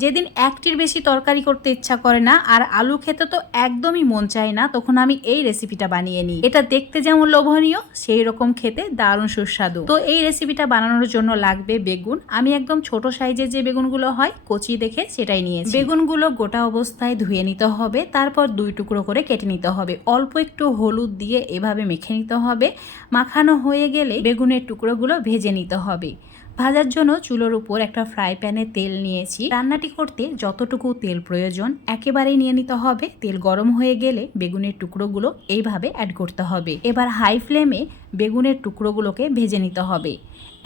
যেদিন একটির বেশি তরকারি করতে ইচ্ছা করে না আর আলু খেতে তো একদমই মন চায় না, তখন আমি এই রেসিপিটা বানিয়ে নিই। এটা দেখতে যেমন লোভনীয় সেই রকম খেতে দারুণ সুস্বাদু। তো এই রেসিপিটা বানানোর জন্য লাগবে বেগুন। আমি একদম ছোট সাইজের যে বেগুনগুলো হয়, কচি দেখে সেটাই নিয়েছি। বেগুনগুলো গোটা অবস্থায় ধুয়ে নিতে হবে, তারপর দুই টুকরো করে কেটে নিতে হবে। অল্প একটু হলুদ দিয়ে এভাবে মেখে নিতে হবে। মাখানো হয়ে গেলে বেগুনের টুকরোগুলো ভেজে নিতে হবে। ভাজার জন্য চুলোর উপর একটা ফ্রাই প্যানে তেল নিয়েছি। রান্নাটি করতে যতটুকু তেল প্রয়োজন, একেবারেই নিয়ে নিতে হবে। তেল গরম হয়ে গেলে বেগুনের টুকরোগুলো এইভাবে অ্যাড করতে হবে। এবার হাই ফ্লেমে বেগুনের টুকরোগুলোকে ভেজে নিতে হবে।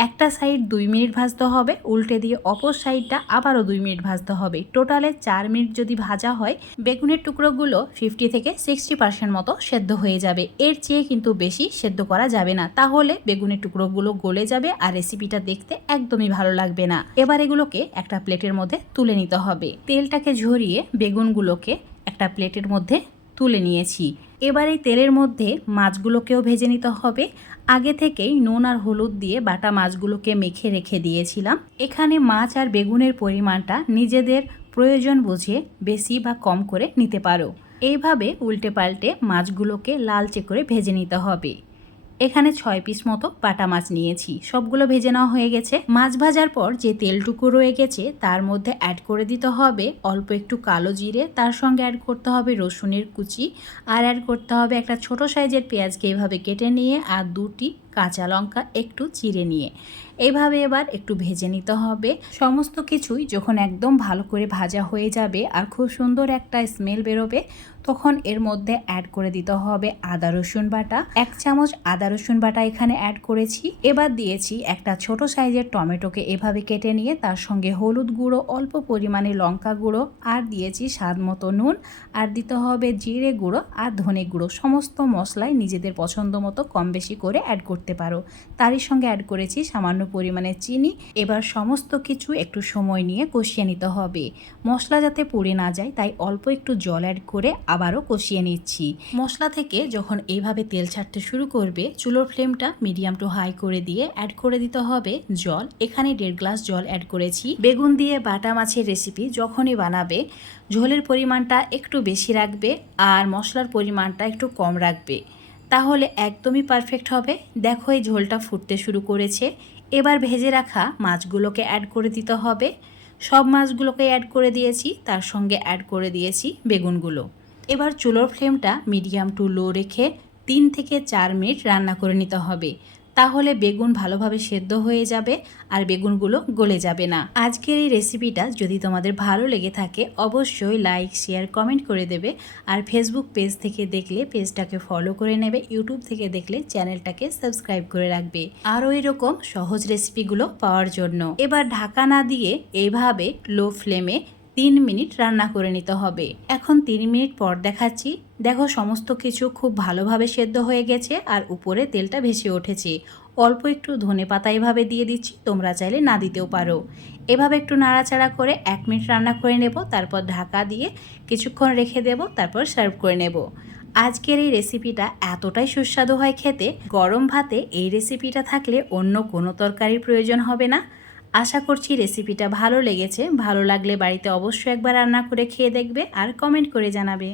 একটা সাইড দুই মিনিট ভাজতে হবে, উল্টে দিয়ে অপর সাইডটা আবারও দুই মিনিট ভাজতে হবে। টোটালে চার মিনিট যদি ভাজা হয়, বেগুনের টুকরোগুলো ফিফটি থেকে সিক্সটি পার্সেন্ট মতো সেদ্ধ হয়ে যাবে। এর চেয়ে কিন্তু বেশি সেদ্ধ করা যাবে না। তাহলে বেগুনের টুকরোগুলো গলে যাবে আর রেসিপিটা দেখতে একদমই ভালো লাগবে না। এবার এগুলোকে একটা প্লেটের মধ্যে তুলে নিতে হবে। তেলটাকে ঝরিয়ে বেগুনগুলোকে একটা প্লেটের মধ্যে তুলে নিয়েছি। এবার এই তেলের মধ্যে মাছগুলোকেও ভেজে নিতে হবে। আগে থেকেই নুন আর হলুদ দিয়ে বাটা মাছগুলোকে মেখে রেখে দিয়েছিলাম। এখানে মাছ আর বেগুনের পরিমাণটা নিজেদের প্রয়োজন বুঝে বেশি বা কম করে নিতে পারো। এইভাবে উল্টে পাল্টে মাছগুলোকে লালচে করে ভেজে নিতে হবে। এখানে ছয় পিস মতো বাটা মাছ নিয়েছি। সবগুলো ভেজে নেওয়া হয়ে গেছে। মাছ ভাজার পর যে তেলটুকু রয়ে গেছে, তার মধ্যে অ্যাড করে দিতে হবে অল্প একটু কালো জিরে, তার সঙ্গে অ্যাড করতে হবে রসুনের কুচি, আর অ্যাড করতে হবে একটা ছোট সাইজের পেঁয়াজকে এইভাবে কেটে নিয়ে, আর দুটি কাঁচা লঙ্কা একটু চিড়ে নিয়ে। এইভাবে এবার একটু ভেজে নিতে হবে। সমস্ত কিছুই যখন একদম ভালো করে ভাজা হয়ে যাবে, আর খুব সুন্দর একটা স্মেল বেরোবে, তখন এর মধ্যে অ্যাড করে দিতে হবে আদা রসুন বাটা, এক চামচ আদা রসুন বাটা এখানে অ্যাড করেছি। এবার দিয়েছি একটা ছোট সাইজের টমেটোকে এভাবে কেটে নিয়ে তার সঙ্গে হলুদ গুঁড়ো, অল্প পরিমাণে লঙ্কা গুঁড়ো আর দিয়েছি স্বাদ মতো নুন। আর দিতে হবে জিরে গুঁড়ো আর ধনে গুঁড়ো। সমস্ত মশলাই নিজেদের পছন্দ মতো কম বেশি করে অ্যাড করতে পারো। তারই সঙ্গে অ্যাড করেছি সামান্য পরিমাণে চিনি। এবার সমস্ত কিছু একটু সময় নিয়ে কষিয়ে নিতে হবে। মশলা যাতে পুড়ে না যায়, তাই অল্প একটু জল অ্যাড করে আবারও কষিয়ে নিচ্ছি। মশলা থেকে যখন এইভাবে তেল ছাড়তে শুরু করবে চুলোর ফ্লেমটা মিডিয়াম টু হাই করে দিয়ে অ্যাড করে দিতে হবে জল। এখানে দেড় গ্লাস জল অ্যাড করেছি। বেগুন দিয়ে বাটা মাছের রেসিপি যখনই বানাবে, ঝোলের পরিমাণটা একটু বেশি রাখবে আর মশলার পরিমাণটা একটু কম রাখবে। তাহলে একদমই পারফেক্ট হবে। দেখো এই ঝোলটা ফুটতে শুরু করেছে। এবার ভেজে রাখা মাছগুলোকে অ্যাড করে দিতে হবে। সব মাছগুলোকে অ্যাড করে দিয়েছি, তার সঙ্গে অ্যাড করে দিয়েছি বেগুনগুলো। এবার চুলোর ফ্লেমটা মিডিয়াম টু লো রেখে তিন থেকে চার মিনিট রান্না করে নিতে হবে। তাহলে বেগুন ভালোভাবে সেদ্ধ হয়ে যাবে আর বেগুনগুলো গলে যাবে না। আজকের এই রেসিপিটা যদি তোমাদের ভালো লেগে থাকে, অবশ্যই লাইক, শেয়ার, কমেন্ট করে দেবে আর ফেসবুক পেজ থেকে দেখলে পেজটাকে ফলো করে নেবে, ইউটিউব থেকে দেখলে চ্যানেলটাকে সাবস্ক্রাইব করে রাখবে। আরও এরকম সহজ রেসিপিগুলো পাওয়ার জন্য। এবার ঢাকা না দিয়ে এইভাবে লো ফ্লেমে তিন মিনিট রান্না করে নিতে হবে। এখন তিন মিনিট পর দেখাচ্ছি। দেখো সমস্ত কিছু খুব ভালোভাবে সেদ্ধ হয়ে গেছে আর উপরে তেলটা ভেসে উঠেছে। অল্প একটু ধনে পাতা এভাবে দিয়ে দিচ্ছি, তোমরা চাইলে না দিতেও পারো। এভাবে একটু নাড়াচাড়া করে এক মিনিট রান্না করে নেব, তারপর ঢাকা দিয়ে কিছুক্ষণ রেখে দেব, তারপর সার্ভ করে নেব। আজকের এই রেসিপিটা এতটাই সুস্বাদু হয় খেতে, গরম ভাতে এই রেসিপিটা থাকলে অন্য কোনো তরকারির প্রয়োজন হবে না। আশা করছি রেসিপিটা ভালো লেগেছে। ভালো লাগলে বাড়িতে অবশ্যই একবার রান্না করে খেয়ে দেখবে আর কমেন্ট করে জানাবে।